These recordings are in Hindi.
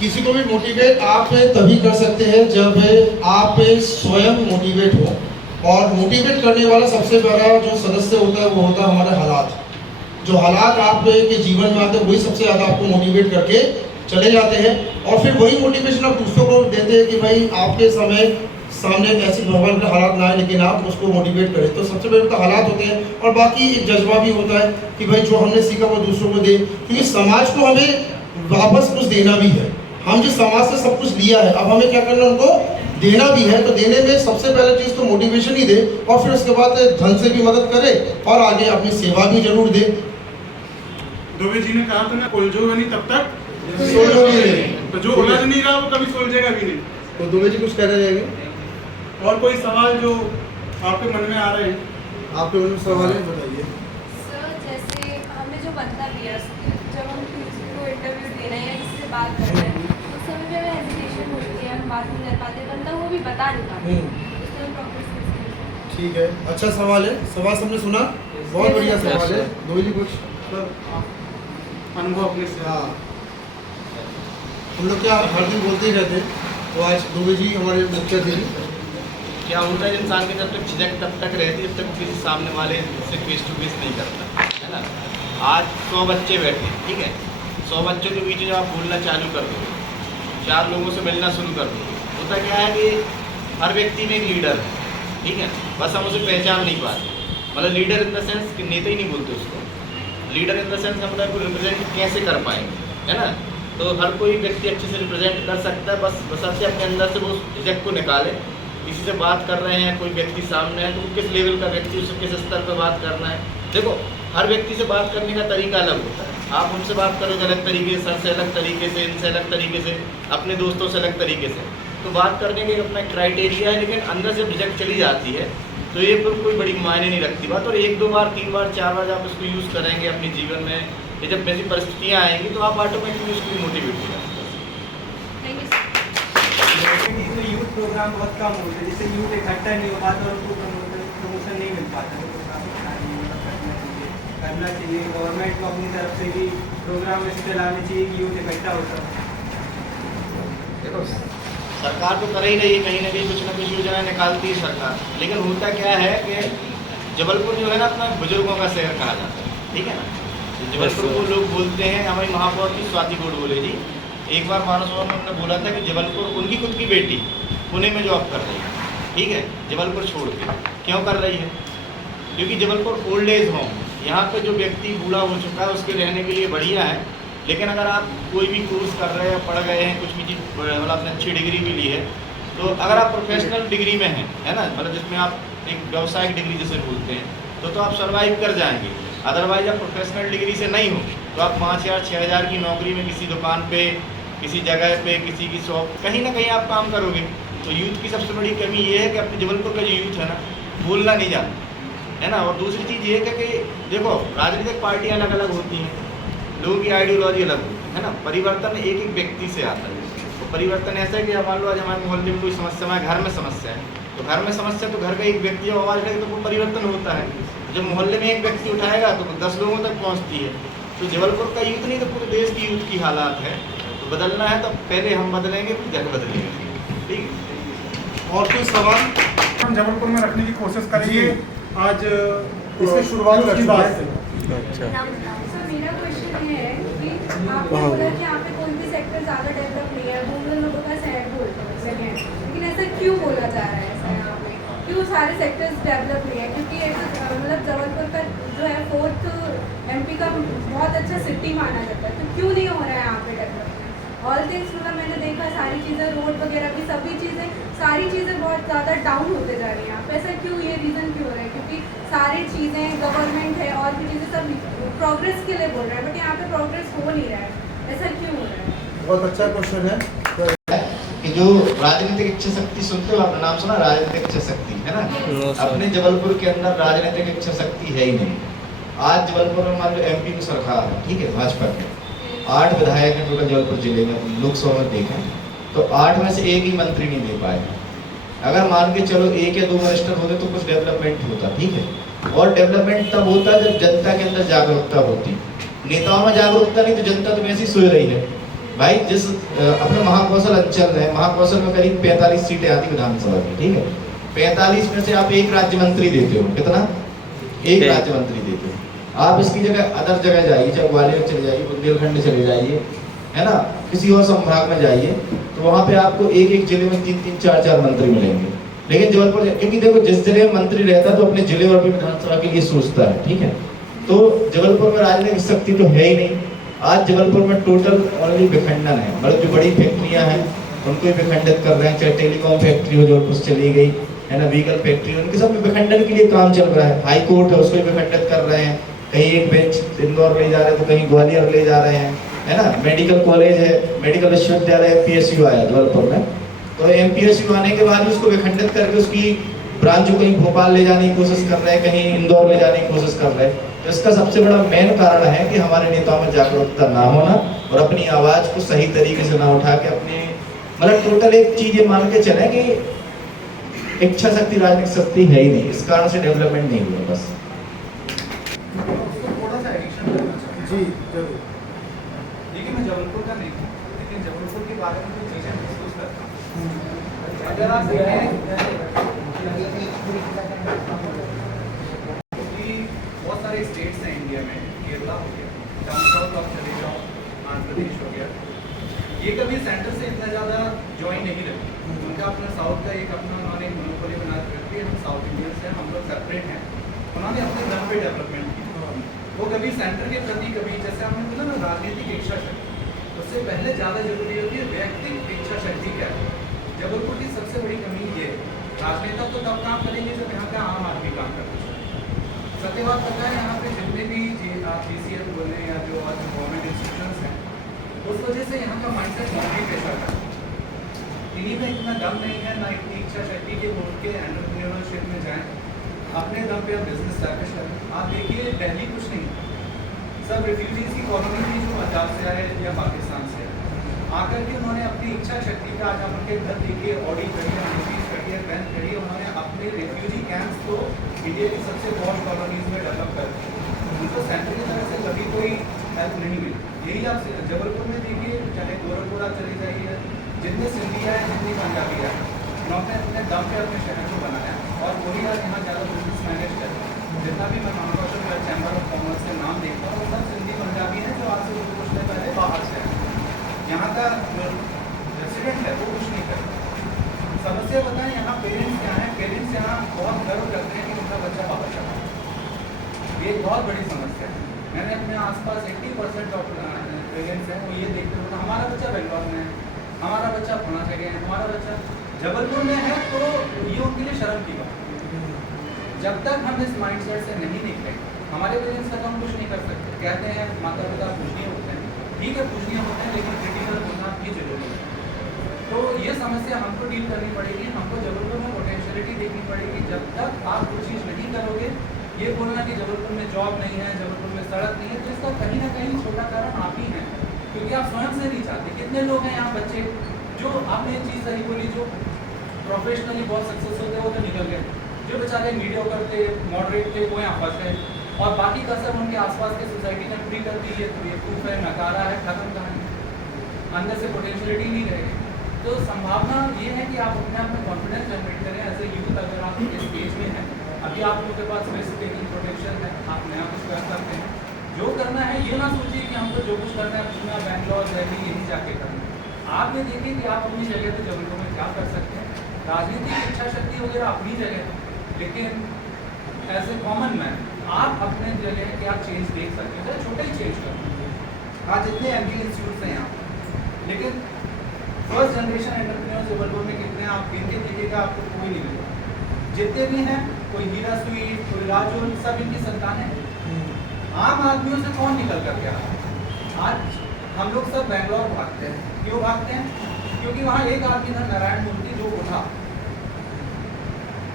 किसी को भी मोटिवेट आप तभी कर सकते हैं जब आप स्वयं मोटिवेट हो, और मोटिवेट करने वाला सबसे बड़ा जो सदस्य होता है वो होता है हमारे हालात। जो हालात आपके जीवन में आते हैं वही सबसे ज़्यादा आपको मोटिवेट करके चले जाते हैं, और फिर वही मोटिवेशन आप दूसरों को देते हैं कि भाई आपके सामने ऐसे भगवान का हालात ना आए लेकिन आप उसको मोटिवेट करें। तो सबसे पहले तो हालात होते हैं, और बाकी एक जज्बा भी होता है कि भाई जो हमने सीखा वो दूसरों को दे, क्योंकि समाज को हमें वापस कुछ देना भी है। हम जिस समाज से सब कुछ लिया है, अब हमें क्या करना है, उनको देना भी है। तो देने में सबसे पहले चीज़ तो मोटिवेशन ही दे, और फिर उसके बाद धन से भी मदद करे और आगे अपनी सेवा भी जरूर दे। दुबे जी ने कहा था ना, उलझोगे नहीं तब तक सुलझोगे नहीं। तो जो उलझ नहीं रहा वो कभी सुलझेगा भी नहीं। तो दुबे जी कुछ कहना चाहेंगे? और कोई सवाल जो आपके मन में आ रहे हैं? आपके मन में सवाल है, बताइए। सर जैसे हमें जो बनता भी है, जब हम किसी को इंटरव्यू दे रहे हैं या किसी से बात कर रहे हैं तो उस समय जो हमें हेजिटेशन होती है, हम बात नहीं कर पाते, बंदा वो भी बता नहीं पाते, उससे हम प्रोग्रेस कैसे करें? ठीक है, अच्छा सवाल है। सवाल सबने सुना? बहुत बढ़िया सवाल है। दुबे जी कुछ अनुभव अपने से? हाँ, हम लोग क्या हर दिन बोलते ही रहते हैं, तो आज दुबे जी हमारे मुख्य अतिथि। क्या होता है, इंसान की जब तक झिझक तब तक रहती है जब तक किसी सामने वाले से फेस टू फेस नहीं करता है ना। आज 100 बच्चे बैठे, ठीक है, 100 बच्चों के बीच जब आप बोलना चालू कर दो, 4 लोगों से मिलना शुरू कर दो, होता क्या है कि हर व्यक्ति में एक लीडर है, ठीक है, बस हम उसे पहचान नहीं पाते। मतलब लीडर इन द सेंस कि नेता ही नहीं बोलते उसको, लीडर इन द सेंस हम मतलब रिप्रेजेंट कैसे कर पाएंगे, है ना। तो हर कोई व्यक्ति अच्छे से रिप्रेजेंट कर सकता है, बस बशर्ते अपने अंदर से वो झिझक को निकाले। किसी से बात कर रहे हैं, कोई व्यक्ति सामने है तो वो किस लेवल का व्यक्ति, उसे किस स्तर पर बात करना है। देखो, हर व्यक्ति से बात करने का तरीका अलग होता है। आप हमसे बात करोगे अलग तरीके से, सर से अलग तरीके से, इनसे अलग तरीके से, अपने दोस्तों से अलग तरीके से, तो बात करने के अपना क्राइटेरिया है। लेकिन अंदर से झिझक चली जाती है तो ये पर कोई बड़ी मायने नहीं रखती बात। और 1-2 बार 3 बार 4 बार आप उसको यूज़ करेंगे अपने जीवन में, ये जब ऐसी परिस्थितियाँ आएंगी तो आप ऑटोमेटिकली उसको मोटिवेट हो जाएंगे। Thank you sir. तो यूथ प्रोग्राम बहुत कम होते हैं, जैसे यूथ इकट्ठा नहीं हो पाता और उनको प्रमोशन नहीं मिल पाता, तो करना चाहिए। गवर्नमेंट को अपनी तरफ से भी प्रोग्राम ऐसे चलाने चाहिए कि यूथ इकट्ठा होता है। देखो, सरकार तो कर ही रही है, कहीं ना कहीं कुछ ना कुछ योजना निकालती है सरकार, लेकिन होता क्या है कि जबलपुर जो है ना अपना बुजुर्गों का शहर कहा जाता है, ठीक है ना। तो जबलपुर को लोग बोलते हैं, हमारी महापौर की स्वाति गोड बोले जी, एक बार मानस भवन में उन्होंने बोला था कि जबलपुर, उनकी खुद की बेटी पुणे में जॉब कर रही है, ठीक है, जबलपुर छोड़ के। क्यों कर रही है? क्योंकि जबलपुर ओल्ड एज होम, यहाँ पे जो व्यक्ति बूढ़ा हो चुका है उसके रहने के लिए बढ़िया है। लेकिन अगर आप कोई भी कोर्स कर रहे हैं, पढ़ गए हैं, कुछ भी चीज़ मतलब आपने अच्छी डिग्री भी ली है, तो अगर आप प्रोफेशनल डिग्री में हैं, है ना, मतलब जिसमें आप एक व्यावसायिक डिग्री जैसे बोलते हैं, तो आप सर्वाइव कर जाएंगे। अदरवाइज आप प्रोफेशनल डिग्री से नहीं हो तो आप 5,000 6,000 की नौकरी में किसी दुकान पे, किसी जगह पे, किसी की शॉप, कहीं ना कहीं आप काम करोगे। तो यूथ की सबसे बड़ी कमी ये है कि अपने जबलपुर का जो यूथ है ना, बोलना नहीं जानता, है ना। और दूसरी चीज़ ये है कि देखो, राजनीतिक पार्टियाँ अलग अलग होती हैं, लोगों की आइडियोलॉजी अलग होती है ना। परिवर्तन एक एक व्यक्ति से आता है। तो परिवर्तन ऐसा है कि मान लो आज हमारे मोहल्ले में कोई समस्या है, घर में समस्या है, तो घर में समस्या तो घर का एक व्यक्ति जब आवाज़ उठाएगा तो वो परिवर्तन होता है। जब मोहल्ले में एक व्यक्ति उठाएगा तो 10 लोगों तक पहुँचती है। तो जबलपुर का यूथ नहीं तो पूरे देश की यूथ की हालात है। तो बदलना है तो पहले हम बदलेंगे, फिर जग बदलेंगे, ठीक है। और कोई सवाल? हम जबलपुर में रखने की कोशिश करेंगे। आज इसकी शुरुआत की बात से सर मेरा क्वेश्चन ये है कि आपने बोला कि यहाँ पे कोई भी सेक्टर ज़्यादा डेवलप नहीं है, रूरल लोगों का शहर बोलते हैं सेकेंड, लेकिन ऐसा क्यों बोला जा रहा है? ऐसा यहाँ पे क्यों सारे सेक्टर्स डेवलप नहीं है? क्योंकि एक मतलब जबलपुर का जो है 4th MP का बहुत अच्छा सिटी माना जाता है, तो क्यों नहीं हो रहा है यहाँ पे डेवलपमेंट? ऑल थिंग्स मतलब मैंने देखा सारी चीज़ें, रोड वगैरह भी, सभी चीज़ें, सारी चीज़ें बहुत ज़्यादा डाउन होते जा रही हैं यहाँ पे। ऐसा क्यों, ये रीज़न क्यों हो रहा है? क्योंकि सारी चीज़ें, गवर्नमेंट है और भी चीज़ें सब प्रोग्रेस के लिए बोल रहा है, बट यहाँ पे प्रोग्रेस हो नहीं रहा है, ऐसा क्यों हो रहा है? बहुत अच्छा क्वेश्चन है। कि जो राजनीतिक इच्छा शक्ति, सुनते हो आपने नाम सुना, राजनीतिक इच्छा शक्ति, है ना। अपने जबलपुर के अंदर राजनीतिक इच्छा शक्ति है ही नहीं। आज जबलपुर में मान लो MP की सरकार है, ठीक है, भाजपा के 8 विधायक हैं टोटल जबलपुर जिले में, लोकसभा में देखें तो 8 में से एक ही मंत्री नहीं दे पाए। अगर मान के चलो 1 या 2 मिनिस्टर होते तो कुछ डेवलपमेंट होता, ठीक है। और डेवलपमेंट तब होता जब जनता के अंदर जागरूकता होती। नेताओं में जागरूकता नहीं तो जनता तो वैसे ही सोई रही है, भाई जिस अपने महाकौशल अंचल में, महाकौशल में करीब 45 सीटें आती विधानसभा की, ठीक है, 45 में से आप एक राज्य मंत्री देते हो, कितना? एक राज्य मंत्री देते हो। आप इसकी जगह अदर जगह जाइए, चाहे ग्वालियर चले जाइए, बुंदेलखंड चले जाइए, है ना, किसी और संभाग में जाइए, तो वहाँ पे आपको एक एक जिले में 3-3, 4-4 मंत्री मिलेंगे। लेकिन जबलपुर, क्योंकि देखो जिस जिले में मंत्री रहता है तो अपने जिले और अपनी विधानसभा के लिए सोचता है, ठीक है, तो जबलपुर में राजनीतिक शक्ति तो है ही नहीं। आज जबलपुर में टोटल ओनली विखंडन है, मतलब जो बड़ी फैक्ट्रियां हैं उनको ही विखंडित कर रहे हैं, चाहे टेलीकॉम फैक्ट्री हो जबलपुर से चली गई, है ना, व्हीकल फैक्ट्री, उनके सब में विखंडन के लिए काम चल रहा है। हाई कोर्ट है, उसको भी विखंडित कर रहे हैं, कहीं एक बेंच इंदौर ले जा रहे हैं तो कहीं ग्वालियर ले जा रहे हैं, है ना। मेडिकल कॉलेज है, मेडिकल विश्वविद्यालय एमपीएसयू आया जबलपुर में, तो एमपीएसयू आने के बाद उसको विखंडित करके उसकी ब्रांच को कहीं भोपाल ले जाने की कोशिश कर रहे हैं, कहीं इंदौर ले जाने की कोशिश कर रहे हैं। तो इसका सबसे बड़ा मेन कारण है कि हमारे नेताओं में जागरूकता ना होना और अपनी आवाज को सही तरीके से ना उठा के अपने, मतलब टोटल एक चीज ये मान के चले कि इच्छा शक्ति राजनीतिक शक्ति है ही नहीं, इस कारण से डेवलपमेंट नहीं हुआ। बस थोड़ा सा एडिशन करना चाहूँगा। जी जरूर। देखिए मैं जबलपुर का नहीं हूँ, लेकिन जबलपुर के बारे में कुछ चीज़ें महसूस करता हूँ। अगर आप देखें कि बहुत सारे स्टेट्स हैं इंडिया में, केरला हो गया, डाउन साउथ आप चले जाओ, आंध्र प्रदेश हो गया, ये कभी सेंटर से इतना ज़्यादा ज्वाइन नहीं रखते। उनका अपना साउथ का एक अपना उन्होंने मोनोपोली बना के रखी है, हम साउथ इंडियंस हैं, हम लोग सेपरेट हैं। उन्होंने अपने दम पे डेवलपमेंट की, वो कभी सेंटर के प्रति, कभी जैसे हमने बोला ना राजनीतिक इच्छा शक्ति, उससे पहले ज़्यादा जरूरी होती है व्यक्तिगत इच्छा शक्ति क्या है। जबलपुर की सबसे बड़ी कमी ये है, राजनेता तो तब काम करेंगे जब यहाँ का आम आदमी काम करते हैं। सत्य बात पता है, यहाँ पे जितने भी आप GCL बोले या जो और गवर्नमेंट इंस्टीट्यूशंस हैं, उस वजह से यहाँ का माइंडसेट मॉडर्न पैसा का इन्हीं में इतना दम नहीं है, ना इतनी इच्छा शक्ति के वो उनके एंटरप्रेन्योरशिप में जाएं, अपने दम पे आप बिजनेस स्टैब्लिश करें। आप देखिए दिल्ली कुछ नहीं, सब रिफ्यूजीज की कॉलोनी थी जो पंजाब से आए या पाकिस्तान से आए, आकर के उन्होंने अपनी इच्छा शक्ति का आज हम उनके घर देखिए, ऑडी खड़ी है, मर्सिडीज खड़ी है, बेंज खड़ी है, उन्होंने अपने रिफ्यूजी कैंप्स को इंडिया की सबसे पॉश कॉलोनीज में डेवलप कर दिया। उनको सेंटर की तरफ से कभी कोई हेल्प नहीं मिली। यही आप जबलपुर में देखिए, चाहे गोरखपुर आप चले जाइए, जितने सिंधी है, जितनी पंजाबी है, उन्होंने अपने दम पे अपने शहर को बनाया और वही आज यहाँ ज़्यादा बिजनेस मैनेज कर रहे हैं। जितना भी मैं महाकौशल चैम्बर ऑफ कॉमर्स के नाम देखता हूँ, वो सब सिंधी पंजाबी हैं जो आज से कुछ दिन पहले बाहर से आए। यहाँ का जो रेसिडेंट है वो कुछ नहीं करता। समस्या बताएं यहाँ पेरेंट्स क्या हैं, पेरेंट्स यहाँ बहुत गर्व करते हैं कि उनका बच्चा बाहर चला, ये एक बहुत बड़ी समस्या है। मैंने अपने आसपास 80% ऑफ पेरेंट्स हैं वो ये देखते हैं हमारा बच्चा बेंगलोर में है, हमारा बच्चा पुणे से गया है, हमारा बच्चा जबलपुर में है, तो ये उनके लिए शर्म की बात। जब तक हम इस माइंडसेट से नहीं निकले, हमारे पेरेंट्स का तो हम कुछ नहीं कर सकते। कहते हैं माता पिता पूजनीय होते हैं, ठीक है पूजनीय होते हैं, लेकिन क्रिटिकल होना भी जरूरी है। तो ये समस्या हमको डील करनी पड़ेगी, हमको जबलपुर में पोटेंशियलिटी देखनी पड़ेगी। जब तक आप वो चीज़ नहीं करोगे, ये बोलना कि जबलपुर में जॉब नहीं है, जबलपुर में सड़क नहीं है, तो इसका कहीं ना कहीं छोटा कारण आप ही हैं, क्योंकि आप स्वयं से नहीं चाहते। कितने लोग हैं यहाँ बच्चे जो आपने ये चीज़ सही बोली, जो प्रोफेशनली बहुत सक्सेसफुल थे वो तो निकल गए, जो बेचारे मीडियोकर थे, मॉडरेट थे, वो यहाँ फंस गए, और बाकी का सब उनके आसपास की सोसाइटी ने पूरी कर दी है, तो ये प्रूफ है, नकारा है, खत्म कहानी, अंदर से पोटेंशियलिटी नहीं रहेगी। तो संभावना ये है कि आप अपने आप में कॉन्फिडेंस जनरेट करें एज ए यूथ। अगर आप इस स्टेज में हैं, अभी आप लोगों के पास रिस्क टेकिंग प्रोटेक्शन है, आप नया कुछ कर सकते हैं। जो करना है ये ना सोचिए कि हमको जो कुछ करना है पूना बैंगलोर दिल्ली यहीं जाके करना है। आप ये देखिए कि आप अपनी जगह पे जबलपुर में क्या कर सकते हैं। राजनीतिक इच्छा शक्ति वगैरह अपनी जगह है, लेकिन एज ए कॉमन मैन आप अपने जगह क्या चेंज देख सकते हैं, छोटे ही चेंज कर। आज इतने MBA इंस्टीट्यूट हैं यहाँ, लेकिन फर्स्ट जनरेशन एंटरप्रेन्योर जबलपुर में कितने आप इनके देखिएगा, आपको कोई नहीं मिलेगा। जितने भी हैं, कोई हीरा स्वीट, कोई राजून, सब इनकी संतानें हैं। आम आदमियों से कौन निकल कर के आ रहा है? आज हम लोग सब बैंगलोर भागते हैं। क्यों भागते हैं? क्योंकि वहाँ एक आदमी था नारायण मूर्ति, जो उठा,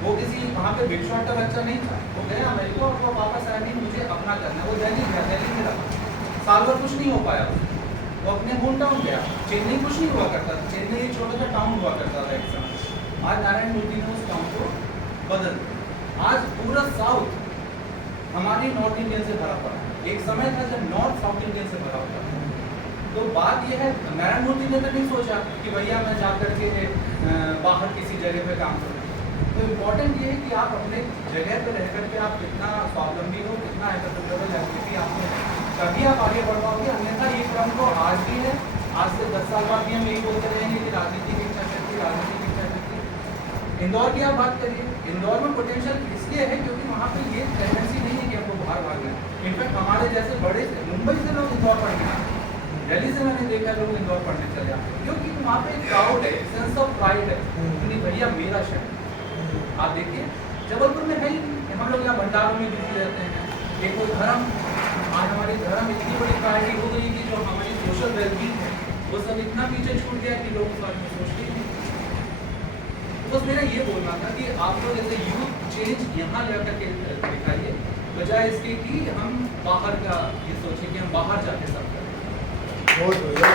वो किसी वहाँ पे बिग शॉट का बच्चा नहीं था, वो गया अमेरिका और वो वापस आया, नहीं मुझे अपना करना है। वो दिल्ली गया, दिल्ली में रहा, साल भर कुछ नहीं हो पाया, वो अपने होम टाउन गया। चेन्नई कुछ नहीं हुआ करता था, चेन्नई एक छोटा सा टाउन हुआ करता था एक समय। आज नारायण मूर्ति ने उस टाउन को बदल दिया। आज पूरा साउथ हमारी नॉर्थ इंडियन से भरा पड़ा है। एक समय था जब नॉर्थ साउथ इंडियन से भरा होता था। तो बात यह है, नारायण मूर्ति ने तो नहीं सोचा कि भैया मैं जा करके बाहर किसी जगह पे काम करूँ। तो इम्पोर्टेंट ये है कि आप अपने जगह पे रह करके आप कितना स्वावलंबी हो, कितना एंटरप्रेन्योरल एक्टिविटी आपने, तभी आप आगे बढ़ पाओगे। अन्यथा ये क्रम तो आज भी है, आज से 10 साल बाद भी हम यही बोलते रहेंगे कि राजनीति की इच्छा शक्ति, राजनीति की इच्छा शक्ति। इंदौर की आप बात करिए, इंदौर में पोटेंशियल इसलिए है क्योंकि वहाँ पे ये टेंडेंसी नहीं है कि हमको बाहर भागना है। इनफैक्ट हमारे जैसे बड़े मुंबई से लोग इंदौर पढ़ने आते हैं, दिल्ली से मैंने देखा लोग इंदौर पढ़ने चले जाते हैं, क्योंकि वहाँ पे एक प्राउड है, सेंस ऑफ प्राइड है, नहीं भैया मेरा शहर। आप देखिए जबलपुर में है ही नहीं, हम लोग यहाँ भंडारों में बिजी रहते हैं। एक वो धर्म, आज हमारी धर्म इतनी बड़ी प्रायोरिटी हो गई कि जो हमारी सोशल वेलबींग है वो सब इतना पीछे छूट गया कि लोग इस बारे में सोचते ही नहीं। बस मेरा ये बोलना था कि आप लोग जैसे यूथ चेंज यहाँ ले करके दिखाइए, बजाय इसके कि हम बाहर का ये सोचें कि हम बाहर जाके सब करें। बहुत बढ़िया।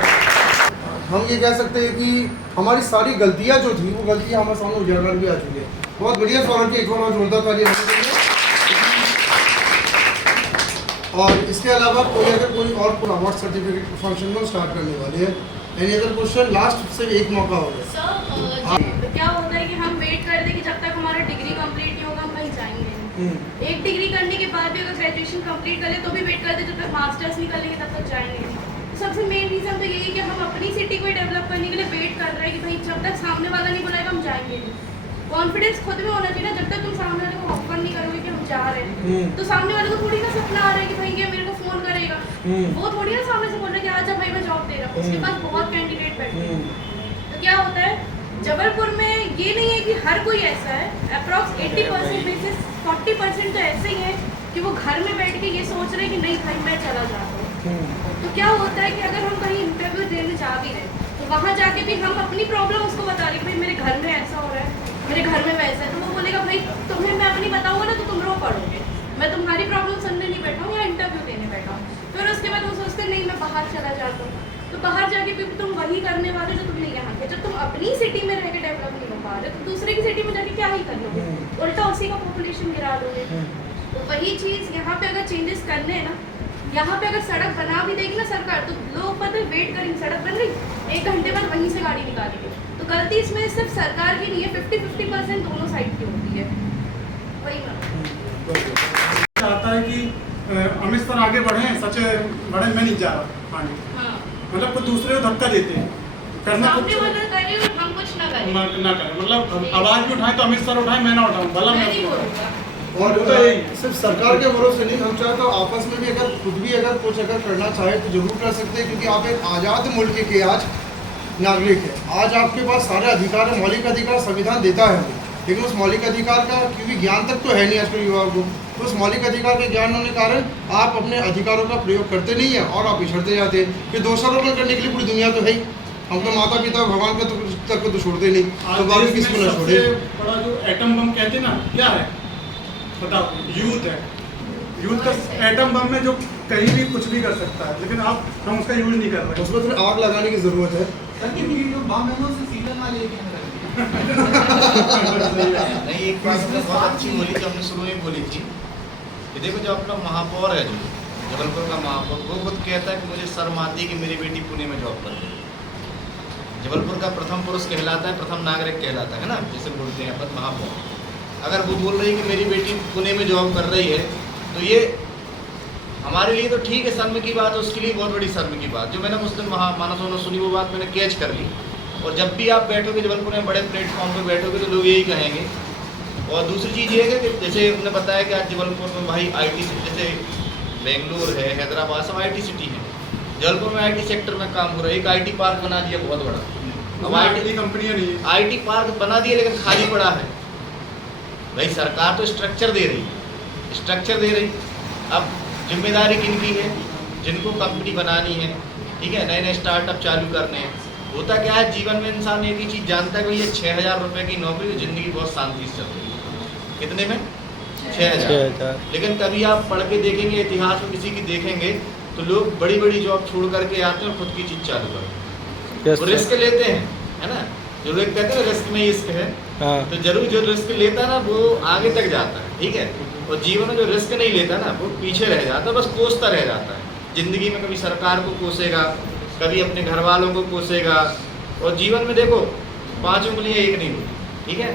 हम ये कह सकते हैं कि हमारी सारी गलतियाँ जो थी वो गलतियाँ हमारे सामने उजागर भी आ चुकी है। बहुत बढ़िया सौरभ जी, एक बार जोरदार तालियां होनी चाहिए। और इसके अलावा कोई और अवार्ड सर्टिफिकेट फंक्शन में स्टार्ट करने वाले हैं। Any other question? लास्ट से एक मौका होगा। सर क्या होता है कि हम वेट कर दें कि जब तक हमारा डिग्री कंप्लीट नहीं होगा हम कहीं जाएंगे। एक डिग्री करने के बाद भी अगर ग्रेजुएशन कंप्लीट कर ले तो भी वेट कर दे जब तक मास्टर्स नहीं कर लेंगे तब तक जाएंगे। सबसे मेन रीज़न तो यही है कि हम अपनी सिटी को डेवलप करने के लिए वेट कर रहे हैं कि भाई जब तक सामने वाला नहीं बुलाएगा हम जाएंगे नहीं। कॉन्फिडेंस खुद में होना चाहिए ना, जब तक तुम सामने वाले को ऑफर नहीं करोगे कि हम जा रहे हैं तो सामने वाले को थोड़ी ना सपना आ रहा है कि भाई ये मेरे को फोन करेगा। वो थोड़ी ना सामने से बोल रहा है कि आज भाई मैं जॉब दे रहा हूँ, उसके पास बहुत कैंडिडेट बैठे हैं। तो क्या होता है जबलपुर में ये नहीं है कि हर कोई ऐसा है, अप्रॉक्स 80% में से 40% तो ऐसे ही है कि वो घर में बैठ के ये सोच रहे हैं कि नहीं भाई मैं चला जाता हूँ। तो क्या होता है कि अगर हम कहीं इंटरव्यू देने जा भी रहे तो वहाँ जाके भी हम अपनी प्रॉब्लम उसको बता रहे कि भाई मेरे घर में ऐसा हो रहा है, मेरे घर में वैसा है। तो वो बोलेगा भाई तुम्हें मैं अपनी बताऊँगा ना तो तुम रो पड़ोगे, मैं तुम्हारी प्रॉब्लम सुनने नहीं बैठा हूँ या इंटरव्यू देने बैठा हूँ। फिर उसके बाद वो सोचते नहीं मैं बाहर चला जाता हूँ। तो बाहर जाके भी तुम वही करने वाले जो तुमने यहाँ किया। जब तुम अपनी सिटी में रह के डेवलप नहीं हो पा रहे तो दूसरे की सिटी में जाके क्या ही कर लोगे, उल्टा उसी का पॉपुलेशन गिरा दोगे। तो वही चीज़ यहाँ पे अगर चेंजेस करने हैं ना, यहाँ पे अगर सड़क बना भी देगी ना सरकार तो लोग पता है वेट करेंगे, सड़क बन रही 1 घंटे बाद वहीं से गाड़ी निकालेंगे। तो गलती इसमें सिर्फ सरकार की नहीं है, 50-50% दोनों साइड की होती है। वही मैं चाहता है कि अमित सर आगे बढ़े, सच बढ़े, मैं नहीं जा रहा आगे। हाँ मतलब कुछ दूसरे को धक्का देते हैं, करना कुछ सामने वाला करे और हम कुछ ना करें, ना करें। मतलब आवाज भी उठाए तो अमित सर उठाए, मैं ना उठाऊँ, भला मैं मैं नहीं बोलूँगा। और वो तो यही। सिर्फ सरकार के भरोसे नहीं, हम चाहे तो आपस में भी अगर खुद भी अगर कुछ अगर करना चाहे तो जरूर कर सकते हैं, क्योंकि आप एक आज़ाद मुल्क के आज नागरिक है। आज आपके पास सारे अधिकार है, मौलिक अधिकार संविधान देता है हमें, लेकिन उस मौलिक अधिकार का क्योंकि ज्ञान तक तो है नहीं आजकल युवाओं को, तो उस मौलिक अधिकार के ज्ञान होने के कारण आप अपने अधिकारों का प्रयोग करते नहीं हैं और आप पिछड़ते जाते हैं। फिर दोसरों को करने के लिए पूरी दुनिया तो है ही, हम तो माता पिता भगवान का तक को तो छोड़ते नहीं, तो बाकी किसको ना छोड़े। बड़ा जो एटम बम कहते हैं ना, क्या है बताओ? यूथ है। यूथ का एटम बम में जो कहीं भी कुछ भी कर सकता है, लेकिन आप हम उसका यूज नहीं कर रहे। उसमें थोड़ी आग लगाने की ज़रूरत है। लेकिन ये जो बम है ना उसे सीजन वाले एक अंदर नहीं, एक बात हमने बहुत अच्छी बोली जो हमने शुरू में बोली थी कि देखो जो अपना महापौर है, जो जबलपुर का महापौर, वो खुद कहता है कि मुझे शर्म आती है कि मेरी बेटी पुणे में जॉब कर रही है। जबलपुर का प्रथम पुरुष कहलाता है, प्रथम नागरिक कहलाता है ना, जैसे बोलते हैं अपन महापौर। अगर वो बोल रही है कि मेरी बेटी पुणे में जॉब कर रही है तो ये हमारे लिए तो ठीक है, शर्म की बात है, उसके लिए बहुत बड़ी शर्म की बात। जो मैंने उस दिन मानसों ने सुनी वो बात मैंने कैच कर ली। और जब भी आप बैठोगे जबलपुर में बड़े प्लेटफॉर्म पे बैठोगे तो लोग यही कहेंगे। और दूसरी चीज़ ये है कि जैसे उन्होंने बताया कि आज जबलपुर में भाई IT जैसे बेंगलुरु है, हैदराबाद, सब IT सिटी है। जबलपुर में IT सेक्टर में काम हो रहा है, एक IT पार्क बना दिया बहुत बड़ा। अब IT कंपनियाँ नहीं है, IT पार्क बना दिया लेकिन खाली पड़ा है। भाई सरकार तो स्ट्रक्चर दे रही, अब जिम्मेदारी किनकी है? जिनको कंपनी बनानी है, ठीक है, नए नए स्टार्टअप चालू करने हैं। होता क्या है जीवन में इंसान एक ही चीज़ जानता है कि ये 6,000 रुपये की नौकरी तो ज़िंदगी बहुत शांति से चल रही है। कितने में? 6,000। लेकिन कभी आप पढ़ के देखेंगे, इतिहास में किसी की देखेंगे तो लोग बड़ी बड़ी जॉब छोड़ करके आते हैं और खुद की चीज़ चालू करते हैं। वो रिस्क लेते हैं, है ना, जो लोग कहते हैं रिस्क में इश्क है। तो जरूर जो रिस्क लेता है ना वो आगे तक जाता है, ठीक है। और जीवन में जो रिस्क नहीं लेता ना वो पीछे रह जाता है, बस कोसता रह जाता है। ज़िंदगी में कभी सरकार को कोसेगा, कभी अपने घर वालों को कोसेगा। और जीवन में देखो 5 उंगलियां एक नहीं होती, ठीक है।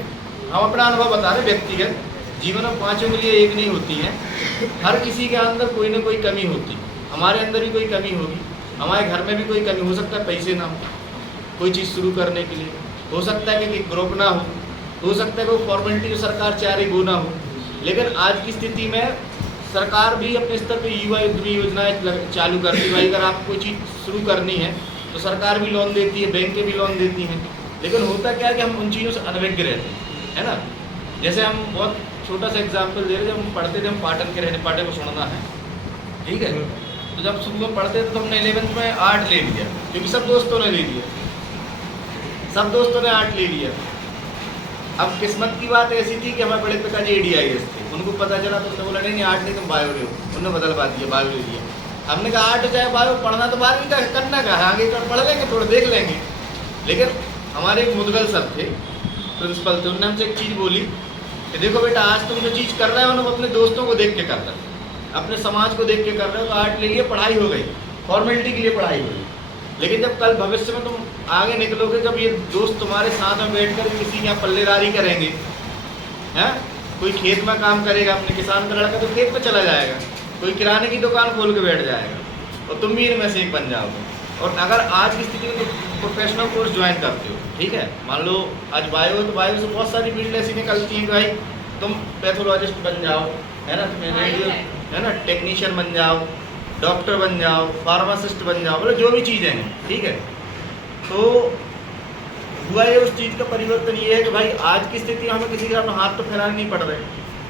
हम अपना अनुभव बता रहे व्यक्तिगत जीवन में 5 उंगलियां एक नहीं होती हैं। हर किसी के अंदर कोई ना कोई कमी होती, हमारे अंदर भी कोई कमी होगी, हमारे घर में भी कोई कमी हो सकता है, पैसे ना हो कोई चीज़ शुरू करने के लिए, हो सकता है कि ग्रुप ना हो सकता है कोई फॉर्मेलिटी जो सरकार चाह रही वो ना हो। लेकिन आज की स्थिति में सरकार भी अपने स्तर पर युवा उद्यमी योजनाएं चालू करती है। भाई अगर आप कोई चीज़ शुरू करनी है तो सरकार भी लोन देती है, बैंकें भी लोन देती हैं। लेकिन होता क्या है कि हम उन चीज़ों से अनभिज्ञ रहते हैं, है ना। जैसे हम बहुत छोटा सा एग्जाम्पल दे रहे, जब हम पढ़ते थे, हम पाटन के रहने, पाटे को सुनना है, ठीक है। तो जब सुबह पढ़ते थे तो हमने 11th में आर्ट ले लिया, क्योंकि सब दोस्तों ने ले लिया, सब दोस्तों ने आर्ट ले लिया। अब किस्मत की बात ऐसी थी कि हमारे बड़े पिताजी ADIS थे, उनको पता चला तो उन्होंने बोला नहीं आर्ट नहीं तुम बायो ले हो, उन्होंने बदलवा दिया, बायो ले लिया। हमने कहा आर्ट चाहे बायो, पढ़ना तो 12वीं का करना का है, आगे कर पढ़ लेंगे, थोड़ा देख लेंगे। लेकिन हमारे एक मुदगल सर थे, प्रिंसिपल थे, उन्होंने हमसे एक चीज़ बोली कि देखो बेटा आज तुम जो चीज़ कर रहे हो ना वो अपने दोस्तों को देख के कर रहे हो, अपने समाज को देख के कर रहे हो। तो आर्ट ले लिए, पढ़ाई हो गई, फॉर्मेलिटी के लिए पढ़ाई हो गई। लेकिन जब कल भविष्य में तुम आगे निकलोगे, जब ये दोस्त तुम्हारे साथ में बैठकर किसी यहाँ पल्लेदारी करेंगे, हैं, कोई खेत में काम करेगा, अपने किसान का लड़का तो खेत में चला जाएगा, कोई किराने की दुकान खोल के बैठ जाएगा, और तुम भी इनमें से एक बन जाओगे। और अगर आज की स्थिति में तुम प्रोफेशनल कोर्स ज्वाइन करते हो, ठीक है, मान लो आज बायो है तो बायो से बहुत सारी फील्ड ऐसी निकलती हैं कि भाई तुम पैथोलॉजिस्ट बन जाओ, है ना, तुम्हें रेडियो, है ना, टेक्नीशियन बन जाओ, डॉक्टर बन जाओ, फार्मासिस्ट बन जाओ, मतलब जो भी चीज़ें हैं, ठीक है। तो हुआ ये उस चीज़ का परिवर्तन ये है कि भाई आज की स्थिति में हमें किसी के सामने हाथ तो फैलाने नहीं पड़ रहे,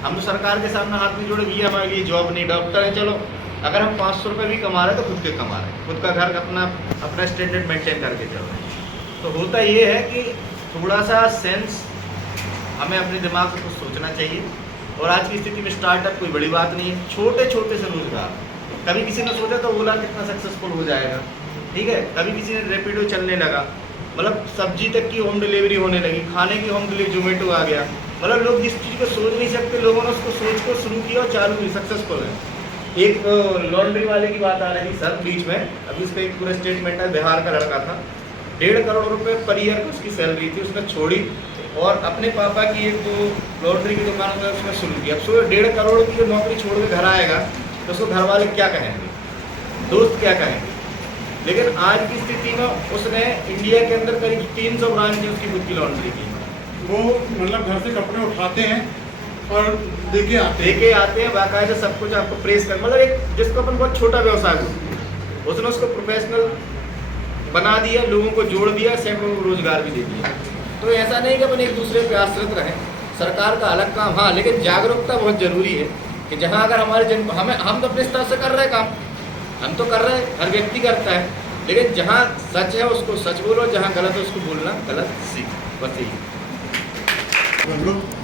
हम तो सरकार के सामने हाथ नहीं जोड़े, भैया हमारे लिए जॉब नहीं, डॉक्टर है, चलो अगर हम 500 रुपये भी कमा रहे हैं तो खुद के कमा रहे हैं, खुद का घर अपना स्टैंडर्ड मेंटेन करके चल रहे हैं। तो होता ये है कि थोड़ा सा सेंस हमें अपने दिमाग से कुछ सोचना चाहिए। और आज की स्थिति में स्टार्टअप कोई बड़ी बात नहीं है, छोटे छोटे से रोजगार। कभी किसी ने सोचा तो ओला कितना सक्सेसफुल हो जाएगा, ठीक है, कभी किसी ने रैपिडो चलने लगा, मतलब सब्जी तक की होम डिलीवरी होने लगी, खाने की होम डिलीवरी, जोमेटो आ गया, मतलब लोग जिस चीज़ को सोच नहीं सकते लोगों ने उसको सोच को शुरू किया और चालू की, सक्सेसफुल है। एक लॉन्ड्री वाले की बात आ रही थी सर बीच में, अभी इसका एक पूरा स्टेटमेंट है, बिहार का लड़का था, 1.5 करोड़ रुपए पर ईयर की उसकी सैलरी थी, उसने छोड़ी और अपने पापा की एक वो लॉन्ड्री की दुकान में उसने शुरू किया। अब सो 1.5 करोड़ की जो नौकरी छोड़ के घर आएगा तो उसको घर वाले क्या कहेंगे, दोस्त क्या कहेंगे। लेकिन आज की स्थिति में उसने इंडिया के अंदर करीब 300 ब्रांच है उसकी खुद की लॉन्ड्री की। वो मतलब घर से कपड़े उठाते हैं और देके आते हैं बाकायदा सब कुछ आपको प्रेस कर, मतलब एक जिसको अपन बहुत छोटा व्यवसाय हो उसने उसको प्रोफेशनल बना दिया, लोगों को जोड़ दिया, सैकड़ों को रोजगार भी दे दिया। तो ऐसा नहीं कि अपन एक दूसरे पे आश्रित रहें, सरकार का अलग काम, हाँ, लेकिन जागरूकता बहुत जरूरी है कि जहाँ अगर हमारे हम तो अपने स्तर से कर रहे हैं काम, हम तो कर रहे हैं, हर व्यक्ति करता है, लेकिन जहाँ सच है उसको सच बोलो, जहाँ गलत है उसको बोलना गलत सीख, बस यही।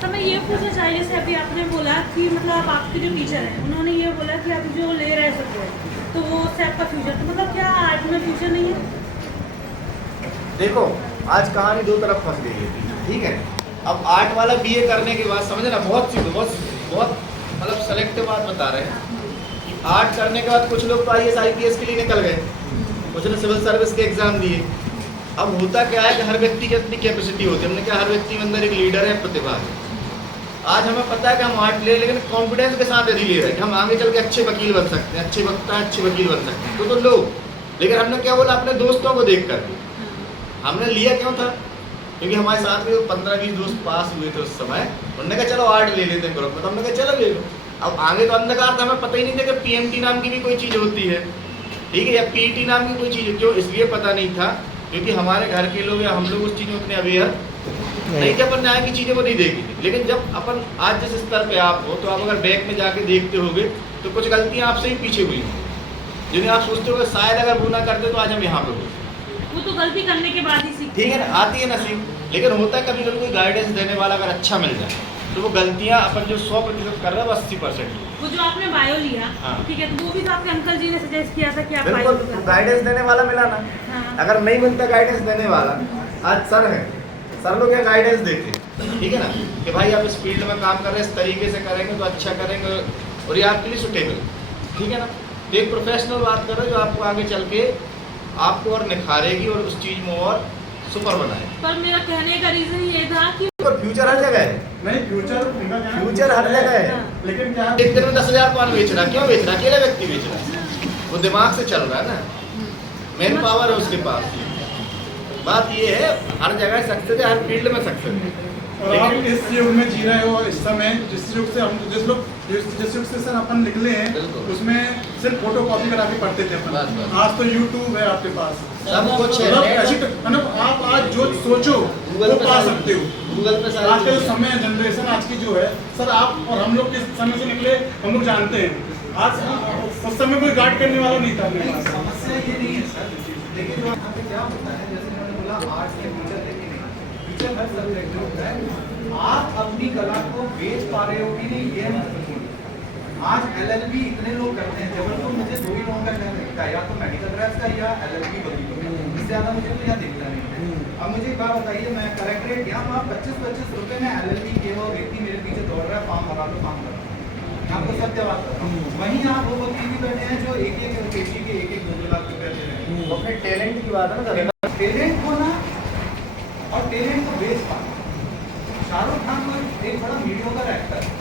तो मैं ये पूछना चाहिए, जैसे अभी आपने बोला कि मतलब आपके जो टीचर हैं उन्होंने ये बोला कि आप जो ले रहे सब्जेक्ट तो वो उससे आपका फ्यूचर, तो मतलब क्या आर्ट में फ्यूचर नहीं है? देखो आज कहानी दो तरफ फंस गई है, ठीक है। अब आर्ट वाला BA करने के बाद समझना बहुत मतलब सेलेक्टिव बात बता रहे हैं कि आर्ट करने के बाद कुछ लोग तो IAS IPS के लिए निकल गए, कुछ ने सिविल सर्विस के एग्जाम दिए। अब होता क्या है कि हर व्यक्ति की अपनी कैपेसिटी होती है, हमने कहा हर व्यक्ति में अंदर एक लीडर है, प्रतिभा है। आज हमें पता है कि हम आर्ट ले, लेकिन कॉन्फिडेंस के साथ यदि ले रहे हैं कि हम आगे चल के अच्छे वकील बन सकते हैं, अच्छे वक्ता हैं, अच्छे वकील बन सकते हैं, तो लोग, लेकिन हमने क्या बोला अपने दोस्तों को देख करके हमने लिया क्यों था, क्योंकि हमारे साथ में 15-20 दोस्त पास हुए थे उस समय, उन्होंने कहा चलो आर्ट ले लेते हैं ग्रुप में, तो हमने कहा चलो ले लो। अब आगे तो अंधकार था, हमें पता ही नहीं था कि PMT नाम की भी कोई चीज़ होती है, ठीक है, या PET नाम की कोई चीज़, क्यों इसलिए पता नहीं था क्योंकि हमारे घर के लोग या हम लोग उस चीज़ में उतने अवेयर नहीं थे, अपन न्याय की चीज़ें वो नहीं देखी थी। लेकिन जब अपन आज जिस स्तर पे आप हो, तो आप अगर बैक में जाके देखते होगे तो कुछ गलतियाँ आपसे ही पीछे हुई हैं, जिन्हें आप सोचते हो शायद अगर वो ना करते तो आज हम यहाँ पे होते। वो तो गलती करने के बाद ही सीखते, ठीक है ना, आती है नसीब। लेकिन होता है कभी कभी कोई गाइडेंस देने वाला अगर अच्छा मिल जाए तो वो गलतियाँ अपन जो 100% कर रहे हैं वो 80%। वो जो आपने बायो लिया, हाँ। ठीक है, तो वो भी तो आपके अंकल जी ने सजेस्ट किया था कि आप बायो बिल्कुल, करो। गाइडेंस देने वाला मिला ना, हाँ। अगर नहीं मिलता गाइडेंस देने वाला, आज सर है, सर लोग क्या गाइडेंस देते, ठीक है ना, कि भाई आप इस फील्ड में काम कर रहे हैं, इस तरीके से करेंगे तो अच्छा करेंगे और ये आपके लिए सुटेबल, ठीक है ना। तो एक प्रोफेशनल बात कर रहे हो जो आपको आगे चल के आपको और निखारेगी और उस चीज़ में और सुपर बनाएगी। पर मेरा कहने का रीजन ये था कि और फ्यूचर हर जगह है, नहीं फ्यूचर उनका क्या है? फ्यूचर हर जगह है। लेकिन क्या एक दिन में 10,000 पान बेच रहा है, क्यों बेच रहा है? अकेला व्यक्ति बेच रहा है, वो दिमाग से चल रहा है ना, मेन पावर है उसके पास। बात ये है हर जगह सक्सेस है, हर फील्ड में सक्सेस है। और आप इस युग में जी रहे हो, इस समय जिस युग से हम जिस युग से सर अपन निकले हैं, बिल्कुल। उसमें सिर्फ फोटो कॉपी करा के पढ़ते थे अपन। बस, बस। आज तो यूट्यूब है आपके पास, सब कुछ है, मतलब ऐसी मतलब आप आज जो सोचो गूगल वो पे पा सारी- सकते हो। गूगल पे सारी आज का जो चीज़ें हैं। समय जनरेशन आज की जो है सर, आप और हम लोग किस समय से निकले हम लोग जानते हैं। आज उस समय कोई गाइड करने वाला नहीं था अपने नहीं, पास। समस्या ये नहीं है सर, लेकिन यहाँ पे क्या होता है, जैसे मैंने बोला आर्ट्स के फ्यूचर लेके नहीं, फ्यूचर हर सब्जेक्ट में होता है। आप अपनी कला को बेच पा रहे हो कि नहीं, ये महत्वपूर्ण है। आज LLB इतने लोग करते हैं, जबलपुर मुझे 2 ही लोगों का नाम दिखता है, या तो मेडिकल ड्राइव का या LLB वकीलों का, इससे ज़्यादा मुझे तो यहाँ दिखता नहीं है। अब मुझे एक बात बताइए, मैं कलेक्ट्रेट यहाँ वहाँ 25-25 रुपये में LLB के वो व्यक्ति मेरे पीछे दौड़ रहा है, फॉर्म भरा लो, फॉर्म भरा। मैं आपको सत्य बात कर रहा हूँ। वहीं यहाँ वो वकील भी बैठे हैं जो एक-एक केसी के 1-1 2 लाख रुपए दे रहे हैं। वो अपने टैलेंट की बात है ना सर। टैलेंट होना और टैलेंट को बेच पाना। शाहरुख खान को एक बड़ा मीडियोकर एक्टर है,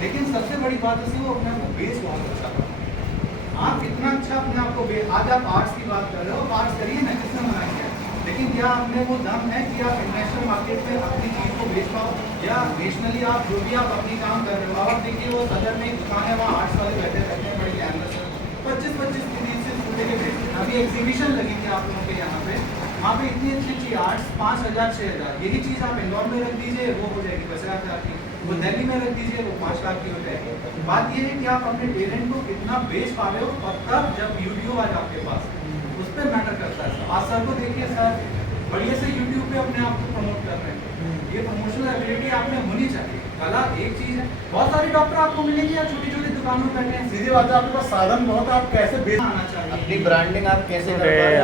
लेकिन सबसे बड़ी बात है वो अपने आप को बेच बहुत अच्छा करता है। आप इतना अच्छा अपने आप को आज आप आर्ट्स की बात कर रहे हो, आर्ट्स करिए ना, किसने मना किया, लेकिन क्या आपने वो दम है कि आप इंटरनेशनल मार्केट में अपनी चीज़ को बेच पाओ, या नेशनली आप जो भी आप अपनी काम कर रहे हो। आप देखिए वो सदर में एक दुकान है, वहाँ आर्ट्स वाले बैठे रहते हैं, बड़े कैनवस 25-25 के बीच से छूटे के बेचते हैं। अभी एग्जीबिशन लगी थी आप लोगों के यहाँ पे, वहाँ पे इतनी अच्छी अच्छी आर्ट्स 5,000-6,000, यही चीज़ आप इंदौर में रख दीजिए वो हो जाएगी 50,000 की, वो दिल्ली में रख दीजिए वो 5 लाख की हो जाएगी। बात ये है कि आप अपने टैलेंट को कितना बेच पा रहे हो, और तब जब यूट्यूब आज आपके पास उस पर मैटर करता है। आज सर को देखिए, सर बढ़िया से यूट्यूब पे अपने आप को प्रमोट कर रहे हैं। ये प्रमोशनल एबिलिटी आप में होनी चाहिए। कला एक चीज़ है, बहुत सारे डॉक्टर आपको मिलेंगे या छोटी छोटी दुकानों में बैठे हैं, सीधी बात है, आपके पास साधन बहुत है, आप कैसे बेच आना चाहिए। अपनी ब्रांडिंग आप कैसे कर पा रहे हैं?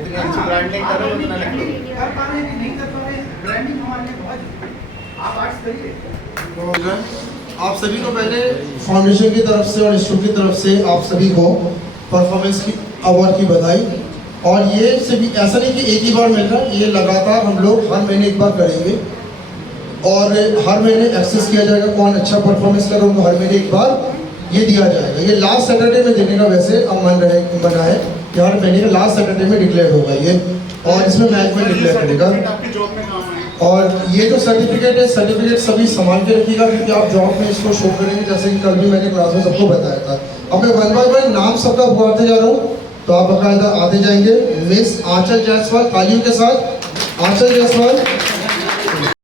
इतनी अच्छी ब्रांडिंग करो, उतना निकलो। कर पा रहे हैं कि नहीं कर पा रहे हैं, ब्रांडिंग हमारे लिए बहुत जरूरी है। आप आर्ट्स करिए। तो आप सभी को पहले फाउंडेशन की तरफ से और इंस्टीट्यूट की तरफ से आप सभी को परफॉर्मेंस की अवार्ड की बधाई। और ये सिर्फ ऐसा नहीं कि एक ही बार मिल रहा है, ये लगातार हम लोग हर महीने एक बार करेंगे और हर महीने एक्सेस किया जाएगा, कौन अच्छा परफॉर्मेंस कर रहा है उनको हर महीने एक बार ये दिया जाएगा। ये लास्ट सैटरडे में देने का वैसे अब बना है कि हर महीने का लास्ट सैटरडे में डिक्लेयर होगा ये, और इसमें मैनेजमेंट डिक्लेयर करेगा। आपकी जॉब में काम आए। और ये जो सर्टिफिकेट है, सर्टिफिकेट सभी संभाल के रखिएगा, क्योंकि आप जॉब में इसको शो करेंगे, जैसे कि कल भी मैंने क्लास में सबको बताया था। अब मैं 1 बाय 1 नाम सबका पुकारते जा रहा हूँ, तो आप बकायदा आते जाएंगे। मिस आंचल जायसवाल, तालियों के साथ आंचल जायसवाल।